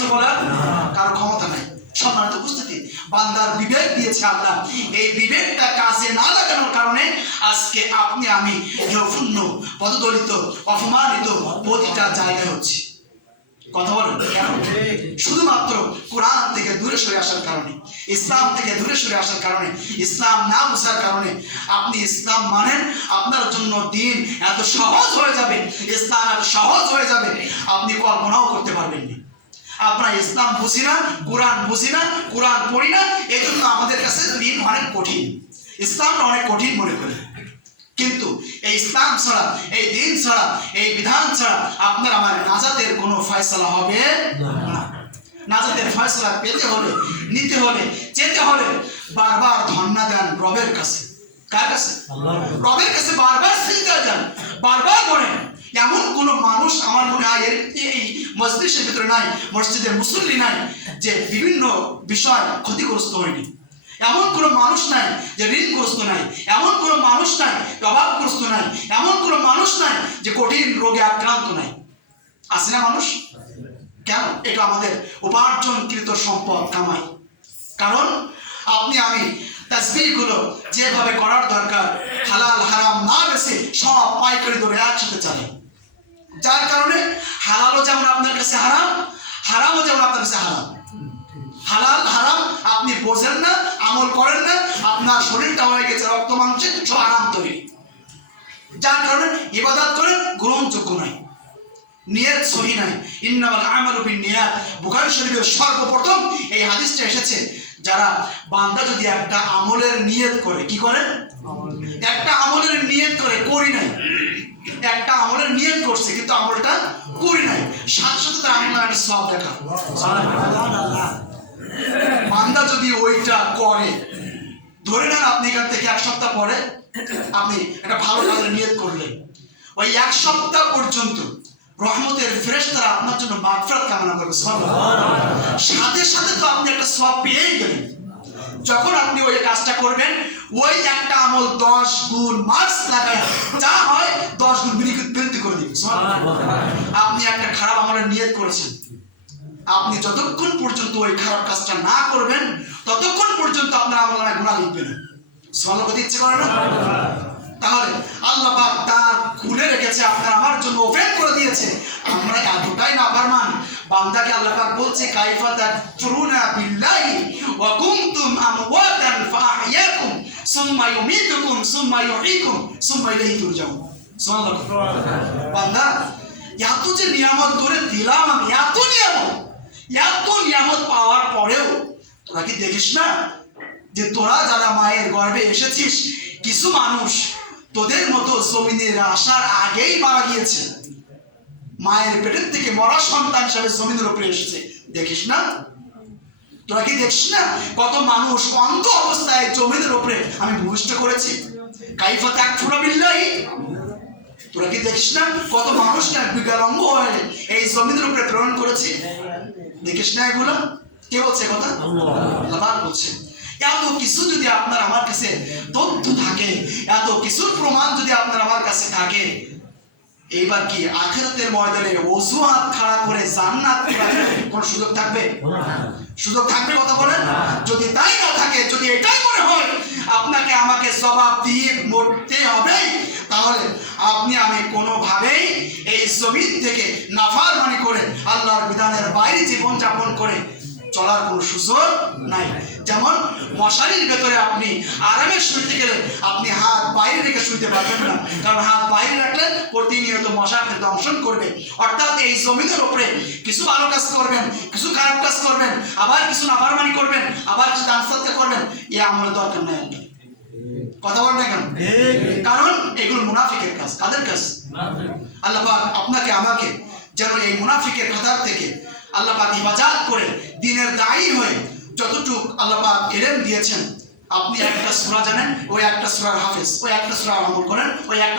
কিছু বলার? কারো ক্ষমতা নাই। সম্মানিত উপস্থিতি, বান্দার বিবেক দিয়েছে আল্লাহ, এই বিবেকটা কাজে না লাগানোর কারণে আজকে আপনি আমি জঘন্য, পদদলিত, অপমানিত প্রতিটা জায়গায় হচ্ছি। কথা বলেন কেন? শুধুমাত্র কোরআন থেকে দূরে সরে আসার কারণে, ইসলাম থেকে দূরে সরে আসার কারণে, ইসলাম না বোঝার কারণে। আপনি ইসলাম মানেন, আপনার জন্য দিন এত সহজ হয়ে যাবে, ইসলাম এত সহজ হয়ে যাবে, আপনি কল্পনাও করতে পারবেন না। আপনার ইসলাম বুঝি না, কোরআন বুঝি না, কোরআন পড়ি না, এই জন্য আমাদের কাছে দিন অনেক কঠিন, ইসলামটা অনেক কঠিন মনে করি। কিন্তু এই ইসলাম ছাড়া, এই দিন ছাড়া, এই বিধান ছাড়া আপনার আমার নাজাতের কোনো ফয়সালা হবে না। নাজাতের ফয়সালা পেতে হলে, নিতে হলে, যেতে হলে বারবার ধন্না দেন রবের কাছে। কার কাছে? রবের কাছে বারবার সিজদা দেন, বারবার বলেন। এমন কোন মানুষ আমার মনে হয় এই মসজিদের ভিতরে নাই, মসজিদের মুসল্লি নাই যে বিভিন্ন বিষয় ক্ষতিগ্রস্ত হয়নি। এমন কোনো মানুষ নাই যে ঋণগ্রস্ত নাই, এমন কোনো মানুষ নাই যে অভাবগ্রস্ত নাই, এমন কোনো মানুষ নাই যে কঠিন রোগে আক্রান্ত নাই। আছে না মানুষ? কেন? এটা আমাদের উপার্জনকৃত সম্পদ, কামাই। কারণ আপনি আমি তাসবিহগুলো যেভাবে করার দরকার, হালাল হারাম না বেছে সব পাইকারি দরে একসাথে চলে, যার কারণে হালালও যেমন আপনার কাছে হারাম, হারামও যেমন আপনার কাছে হারাম। হালাল হারাম আপনি বোঝেন না, আমল করেন না, আপনার শরীরটা হয়ে গেছে রক্ত মাংসে সব আরাম তৈরি, যার কারণে ইবাদত করেন গ্রহণযোগ্য নাই, নিয়ত সহি নাই। ইন্নামাল আমালু বিন্নিয়াত, বুখারী শরীফের সর্বপ্রথম এই হাদিসটা এসেছে, যারা বান্দা যদি একটা আমলের নিয়ত করে, কি করে? একটা আমলের নিয়ত করে, করি নাই, একটা আমলের নিয়ত করছে কিন্তু আমলটা করি নাই, সাথে সাথে তার আমল নামে সওয়াব দেখা। বান্দা যদি ওইটা করে, ধরে নেন আপনি এখান থেকে এক সপ্তাহ পরে আপনি একটা ভালো কাজের নিয়ত করলেন, ওই এক সপ্তাহ পর্যন্ত রহমতের ফেরেশতারা আপনার জন্য মাগফিরাত কামনা করবে, সাথে সাথে তো আপনি একটা সওয়াব পেয়েই গেলেন। যখন আপনি ওই কাজটা করবেন, ওই একটা আমল 10 গুণ মার্কস লাগায় যা হয় 10 গুণ বৃদ্ধি করে দিবে। আপনি একটা খারাপ আমলের নিয়ত করেছেন, আপনি যতক্ষণ পর্যন্ত ওই খারাপ কাজটা না করবেন ততক্ষণ পর্যন্ত আপনার আমলে গুনাহ লিখবে না। সুবহানাল্লাহ বলতে ইচ্ছে করে না? তাহলে আল্লাহ পাক তার খুলে রেখেছে, আপনার আমার জন্য ওপেন করে দিয়েছে। আমরা এতটাই নাফরমান, বান্দাকে আল্লাহ পাক বলছে কাইফা তাকফুরুনা বিল্লাহি ওয়া কুনতুম আমওয়াতান ফাআহইয়াকুম সুম্মা ইউমীতুকুম সুম্মা ইউহয়ীকুম সুম্মা ইলাইহি তুরজাউন। সুবহানাল্লাহ। বান্দা, এত যে নিয়ামত করে দিলাম আমি, এত নিয়ামত পাওয়ার পরেও তোরা কি দেখিস না যে তোরা যারা মায়ের গর্ভে এসেছিস, কিছু মানুষ তোদের মতো জমিনের আসার আগেই মারা গিয়েছে, মায়ের পেটের থেকে মরা সন্তান হিসাবে জমিনের উপরে এসেছে। দেখিস না? তোরা কি দেখছিস না কত মানুষ অন্ধ অবস্থায় জমিনের উপরে আমি ভূমিষ্ঠ করেছি? কাইফা তাকফুরুনা বিল্লাহি, তোরা কি দেখিস না কত মানুষকে বিকলাঙ্গ হয়ে এই জমিনের উপরে প্রেরণ করেছি? দেখিস না এগুলো? কে বলছে কথা? আল্লাহ বলছে। এত কিছু যদি আপনার আমার কাছে তথ্য থাকে, এত কিছু প্রমাণ যদি আপনার আমার কাছে থাকে, এইবার কি আখিরাতের ময়দানে ওযুহাত খাড়া করে জান্নাত পাওয়ার কোন সুযোগ থাকবে? সুযোগ থাকবে? কথা বলেন। যদি তাই না থাকে, যদি এটাই মনে হয় আপনাকে আমাকে জবাব দিয়ে মরতে হবে, তাহলে আপনি আমি কোনোভাবেই এই জমিন থেকে নাফরমানি করে আল্লাহর বিধানের বাইরে জীবন যাপন করে চলার কোনো সুযোগ নাই। যেমন মশারির ভেতরে আপনি আরামে শুইতে গেলে আপনি হাত বাইরে রেখে শুইতে পারবেন না, কারণ হাত বাইরে রাখলে প্রতিনিয়ত মশা আপনাকে দংশন করবে। অর্থাৎ এই জমিনের উপরে কিছু ভালো কাজ করবেন, কিছু খারাপ কাজ করবেন, আবার কিছু নাফরমানি করবেন, আবার কিছু দানসদকা করবেন, এই আমলের দরকার নাই। কথা বলেন না কেন? কারণ এগুলো মুনাফিকের কাজ। কাদের কাজ? আল্লাহ পাক আপনাকে আমাকে যেন এই মুনাফিকের কাতার থেকে আল্লাহ পাক হিফাজত করে দ্বীনের দায়ী হয়ে যতটুকু আল্লাহ পাক ইলম দিয়েছেন, আপনি একটা সূরা জানেন, ওই একটা সূরার হাফেজ, ওই একটা সূরা আমল করেন, ওই একটা